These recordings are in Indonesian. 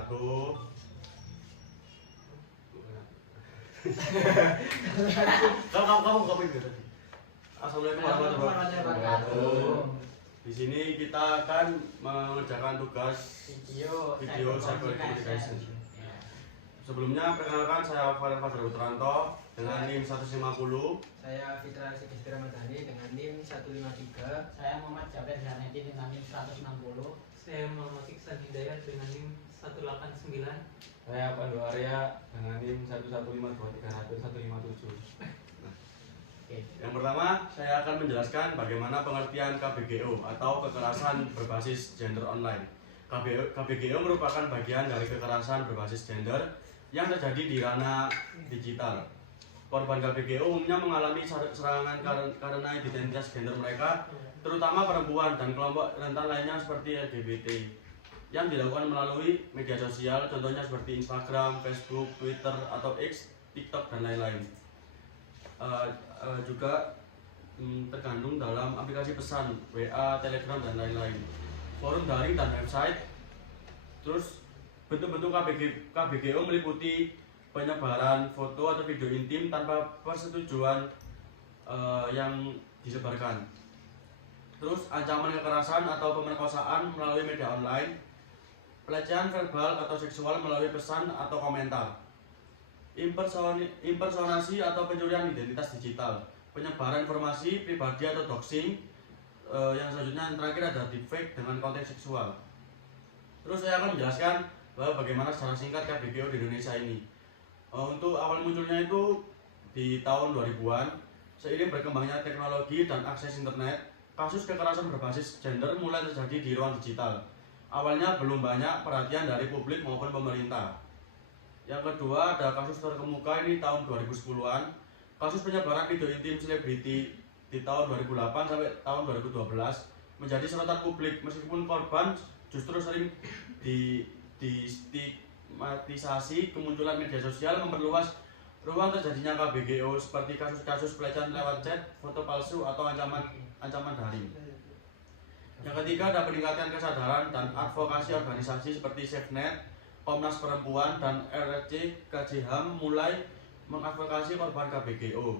wabarakatuh. Kamu itu tadi. Assalamualaikum warahmatullahi wabarakatuh. Di sini kita akan mengerjakan tugas video cyber communication. Sebelumnya perkenalkan, saya Farel Fadra Putranto dengan NIM 150. Saya Fitra Sigistri Ramadhani dengan NIM 153. Saya Muhammad Jabir Zanedi dengan NIM 160. Saya Muhammad Iksan Hidayat dengan NIM 189. Saya Pandu Arya dengan NIM 1152300 Yang pertama, saya akan menjelaskan bagaimana pengertian KBGO atau kekerasan berbasis gender online. KBGO merupakan bagian dari kekerasan berbasis gender yang terjadi di ranah digital. Korban KBGO umumnya mengalami serangan karena identitas gender mereka, terutama perempuan dan kelompok rentan lainnya seperti LGBT, yang dilakukan melalui media sosial, contohnya seperti Instagram, Facebook, Twitter, atau X, TikTok, dan lain-lain. Juga terkandung dalam aplikasi pesan, WA, Telegram, dan lain-lain, forum daring dan website. Terus bentuk-bentuk KBGO meliputi penyebaran foto atau video intim tanpa persetujuan yang disebarkan. Terus ancaman kekerasan atau pemerkosaan melalui media online, pelecehan verbal atau seksual melalui pesan atau komentar, impersonasi atau pencurian identitas digital, penyebaran informasi pribadi atau doxing. Yang selanjutnya yang terakhir ada deepfake dengan konten seksual. Terus saya akan menjelaskan bahwa bagaimana secara singkat KBGO di Indonesia ini. Untuk awal munculnya itu di tahun 2000-an, seiring berkembangnya teknologi dan akses internet, kasus kekerasan berbasis gender mulai terjadi di ruang digital. Awalnya belum banyak perhatian dari publik maupun pemerintah. Yang kedua ada kasus terkemuka ini tahun 2010-an, kasus penyebaran video intim selebriti di tahun 2008 sampai tahun 2012 menjadi sorotan publik, meskipun korban justru sering distigmatisasi. Kemunculan media sosial memperluas ruang terjadinya KBGO seperti kasus-kasus pelecehan lewat chat, foto palsu, atau ancaman daring. Yang ketiga ada peningkatan kesadaran dan advokasi organisasi seperti SafeNet, Komnas Perempuan, dan RRC KJHAM mulai mengadvokasi korban KBGO.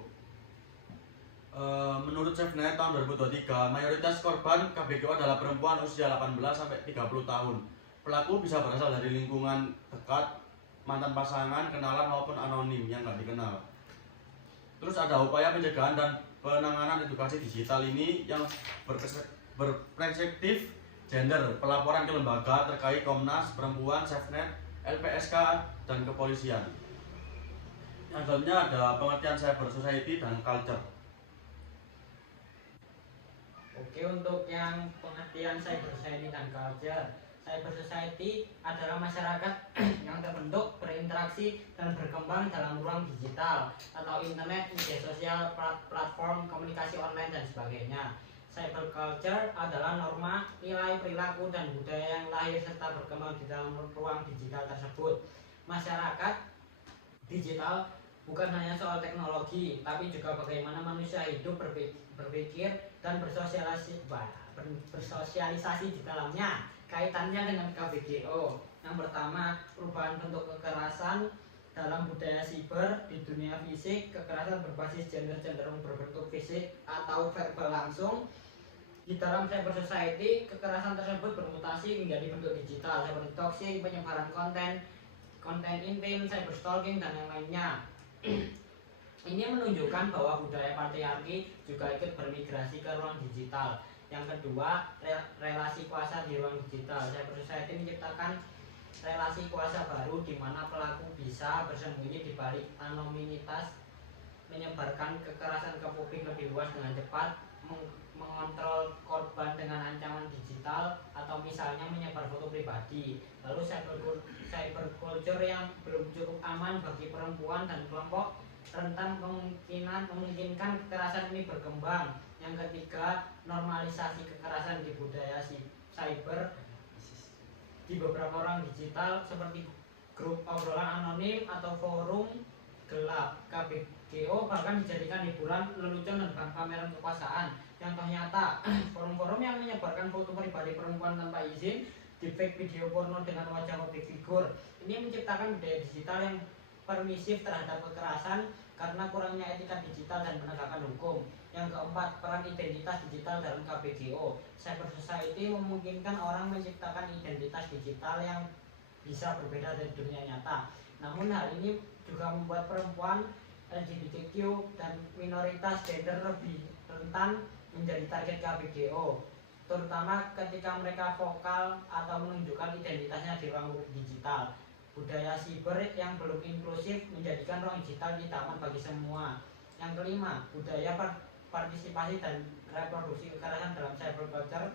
Menurut SafeNet tahun 2023, mayoritas korban KBGO adalah perempuan usia 18 sampai 30 tahun. Pelaku bisa berasal dari lingkungan dekat, mantan pasangan, kenalan maupun anonim yang nggak dikenal. Terus ada upaya pencegahan dan penanganan edukasi digital ini yang berperspektif gender, pelaporan ke lembaga terkait Komnas Perempuan, SafeNet, LPSK, dan kepolisian. Yang selanjutnya ada pengertian cyber society dan culture. Oke, untuk yang pengertian cyber society dan culture, cyber society adalah masyarakat yang terbentuk, berinteraksi, dan berkembang dalam ruang digital atau internet, media sosial, platform komunikasi online, dan sebagainya. Cyber culture adalah norma, nilai, perilaku, dan budaya yang lahir serta berkembang di dalam ruang digital tersebut. Masyarakat digital bukan hanya soal teknologi, tapi juga bagaimana manusia hidup, berpikir, dan bersosialisasi di dalamnya. Kaitannya dengan KBGO. Yang pertama, perubahan bentuk kekerasan dalam budaya siber. Di dunia fisik, kekerasan berbasis gender cenderung berbentuk fisik atau verbal langsung. Di dalam cyber society, kekerasan tersebut bermutasi menjadi bentuk digital seperti doxing, penyebaran konten intim, cyberstalking, dan yang lainnya. Ini menunjukkan bahwa budaya patriarki juga ikut bermigrasi ke ruang digital. Yang kedua, relasi kuasa di ruang digital. Cyber society menciptakan relasi kuasa baru di mana pelaku bisa bersembunyi di balik anonimitas, menyebarkan kekerasan ke publik lebih luas dengan cepat, mengontrol korban dengan ancaman digital, atau misalnya menyebar foto pribadi. Lalu cyber culture yang belum cukup aman bagi perempuan dan kelompok rentan memungkinkan kekerasan ini berkembang. Yang ketiga, normalisasi kekerasan di budaya cyber. Di beberapa orang digital seperti grup obrolan anonim atau forum gelap, KBGO bahkan dijadikan hiburan, lelucon, dan pameran kekuasaan. Yang ternyata forum-forum yang menyebarkan foto pribadi perempuan tanpa izin deepfake video porno dengan wajah publik figur. Ini menciptakan budaya digital yang permisif terhadap kekerasan karena kurangnya etika digital dan penegakan hukum. Yang keempat, peran identitas digital dalam KBGO. Cyber society memungkinkan orang menciptakan identitas digital yang bisa berbeda dari dunia nyata. Namun hal ini juga membuat perempuan, LGBTQ, dan minoritas gender lebih rentan menjadi target KBGO, terutama ketika mereka vokal atau menunjukkan identitasnya di ruang digital. Budaya siber yang belum inklusif menjadikan ruang digital tidak aman bagi semua. Yang kelima, budaya partisipasi dan reproduksi kekerasan dalam cyberculture.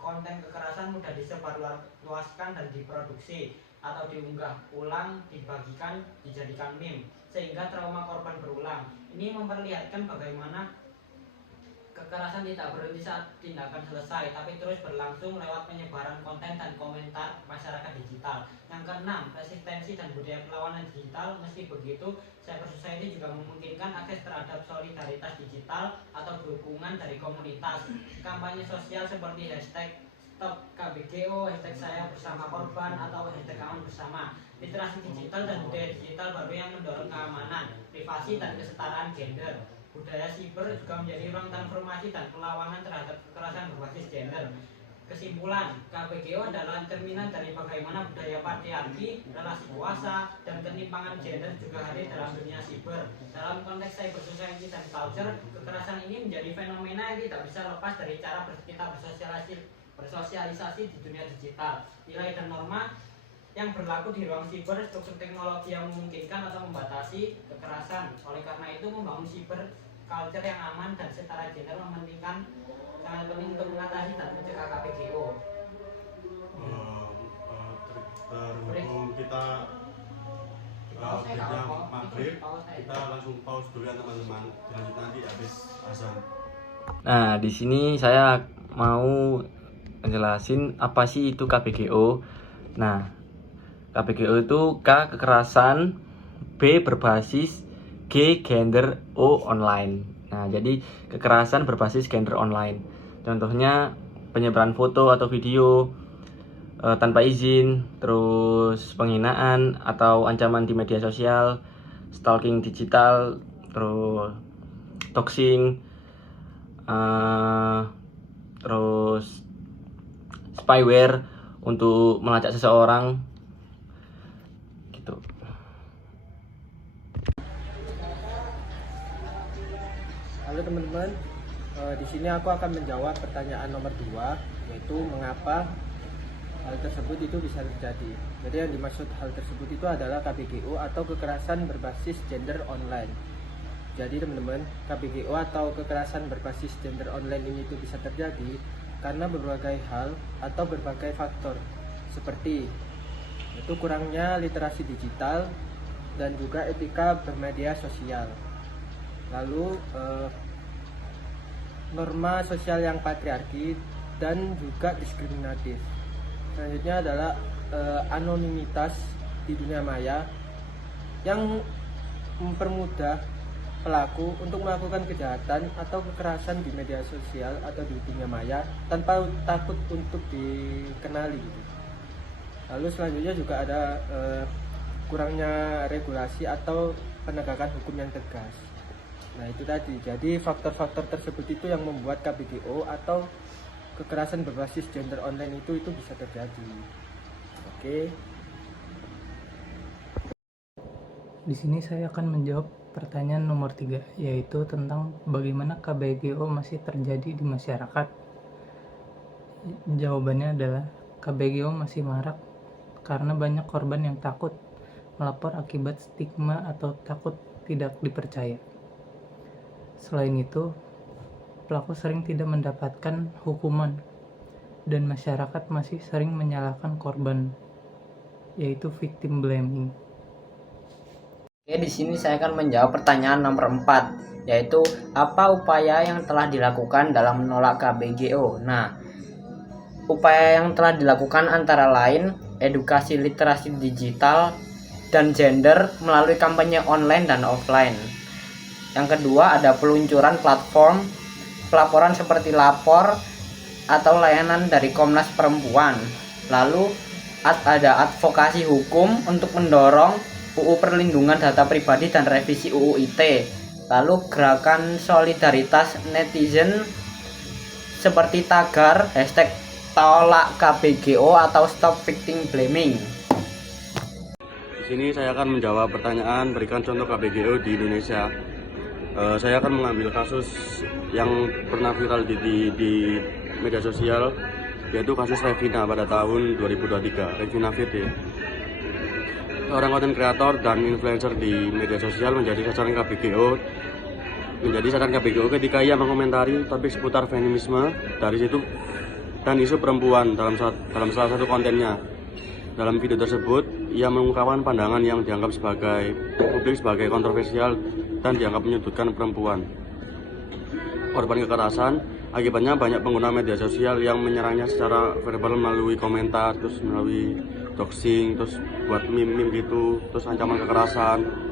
Konten kekerasan mudah disebarluaskan dan diproduksi atau diunggah ulang, dibagikan, dijadikan meme, sehingga trauma korban berulang. Ini memperlihatkan bagaimana kekerasan tidak berhenti saat tindakan selesai, tapi terus berlangsung lewat penyebaran konten dan komentar masyarakat digital. Yang keenam, resistensi dan budaya perlawanan digital. Meski begitu, cyber society juga memungkinkan akses terhadap solidaritas digital atau dukungan dari komunitas. Kampanye sosial seperti hashtag Stop KBGO, hashtag Saya Bersama Korban, atau hashtag Aman Bersama. Literasi digital dan budaya digital baru yang mendorong keamanan, privasi, dan kesetaraan gender. Budaya siber juga menjadi ruang transformasi dan perlawanan terhadap kekerasan berbasis gender. Kesimpulan, KBGO adalah cerminan dari bagaimana budaya patriarki, relasi kuasa, dan ketimpangan gender juga hadir dalam dunia siber. Dalam konteks cyber society dan culture, kekerasan ini menjadi fenomena yang tidak bisa lepas dari cara kita bersosialisasi di dunia digital. Nilai dan norma yang berlaku di ruang siber, struktur teknologi yang memungkinkan atau membatasi kekerasan. Oleh karena itu, membangun siber culture yang aman dan setara gender sangat penting untuk mengatasi dan mencegah KBGO. Berhubung kita jam maghrib, kita langsung pause dulu ya teman-teman. Dilanjut nanti habis azan. Nah, di sini saya mau menjelasin apa sih itu KBGO. Nah, KBGO itu K kekerasan, B berbasis, G gender, O online. Nah, jadi kekerasan berbasis gender online. Contohnya penyebaran foto atau video tanpa izin, terus penghinaan atau ancaman di media sosial, stalking digital, terus doxing, terus spyware untuk melacak seseorang gitu. Halo teman-teman, di sini aku akan menjawab pertanyaan nomor 2, yaitu mengapa hal tersebut itu bisa terjadi. Jadi yang dimaksud hal tersebut itu adalah KBGO atau kekerasan berbasis gender online. Jadi teman-teman, KBGO atau kekerasan berbasis gender online ini itu bisa terjadi karena berbagai hal atau berbagai faktor, seperti itu kurangnya literasi digital dan juga etika bermedia sosial. Lalu norma sosial yang patriarki dan juga diskriminatif. Selanjutnya adalah anonimitas di dunia maya yang mempermudah pelaku untuk melakukan kejahatan atau kekerasan di media sosial atau di dunia maya tanpa takut untuk dikenali. Lalu selanjutnya juga ada kurangnya regulasi atau penegakan hukum yang tegas. Nah itu tadi, jadi faktor-faktor tersebut itu yang membuat KBGO atau kekerasan berbasis gender online itu bisa terjadi. Oke. Di sini saya akan menjawab pertanyaan nomor 3, yaitu tentang bagaimana KBGO masih terjadi di masyarakat. Jawabannya adalah KBGO masih marak karena banyak korban yang takut melapor akibat stigma atau takut tidak dipercaya. Selain itu, pelaku sering tidak mendapatkan hukuman dan masyarakat masih sering menyalahkan korban, yaitu victim blaming. Oke, di sini saya akan menjawab pertanyaan nomor 4, yaitu apa upaya yang telah dilakukan dalam menolak KBGO. Nah, upaya yang telah dilakukan antara lain edukasi literasi digital dan gender melalui kampanye online dan offline. Yang kedua ada peluncuran platform pelaporan seperti lapor atau layanan dari Komnas Perempuan. Lalu ada advokasi hukum untuk mendorong UU Perlindungan Data Pribadi dan revisi UU ITE. Lalu gerakan solidaritas netizen seperti tagar hashtag tolak KBGO atau stop victim blaming. Di sini saya akan menjawab pertanyaan berikan contoh KBGO di Indonesia. Saya akan mengambil kasus yang pernah viral di media sosial, yaitu kasus Revina pada tahun 2023. Revina VT, seorang konten kreator dan influencer di media sosial menjadi sasaran KBGO ketika ia mengomentari topik seputar feminisme dari situ dan isu perempuan dalam salah satu kontennya. Dalam video tersebut, ia mengungkapkan pandangan yang dianggap sebagai kontroversial dan dianggap menyudutkan perempuan. Korban kekerasan, akibatnya banyak pengguna media sosial yang menyerangnya secara verbal melalui komentar, terus melalui doxing, terus buat meme gitu, terus ancaman kekerasan.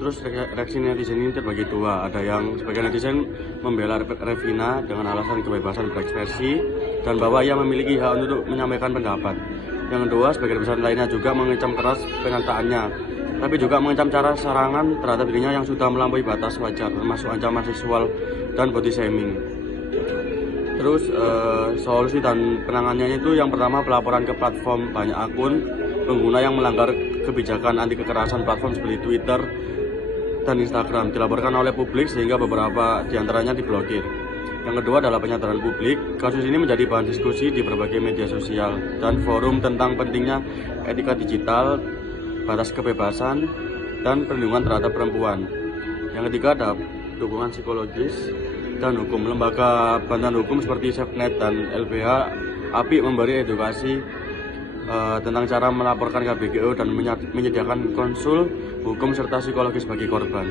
Terus reaksi netizen ini terbagi dua. Ada yang sebagian netizen membela Revina dengan alasan kebebasan berekspresi dan bahwa ia memiliki hak untuk menyampaikan pendapat. Yang kedua, sebagian besar lainnya juga mengecam keras pernyataannya, tapi juga mengecam cara serangan terhadap dirinya yang sudah melampaui batas wajar, termasuk ancaman seksual dan body shaming. Terus solusi dan penanganannya itu yang pertama, pelaporan ke platform banyak akun pengguna yang melanggar kebijakan anti kekerasan platform seperti Twitter dan Instagram dilaporkan oleh publik sehingga beberapa diantaranya diblokir. Yang kedua adalah penyadaran publik. Kasus ini menjadi bahan diskusi di berbagai media sosial dan forum tentang pentingnya etika digital, batas kebebasan, dan perlindungan terhadap perempuan. Yang ketiga ada dukungan psikologis dan hukum. Lembaga bantuan hukum seperti SafeNet dan LBH API memberi edukasi tentang cara melaporkan KBGO dan menyediakan konsul hukum serta psikologis bagi korban.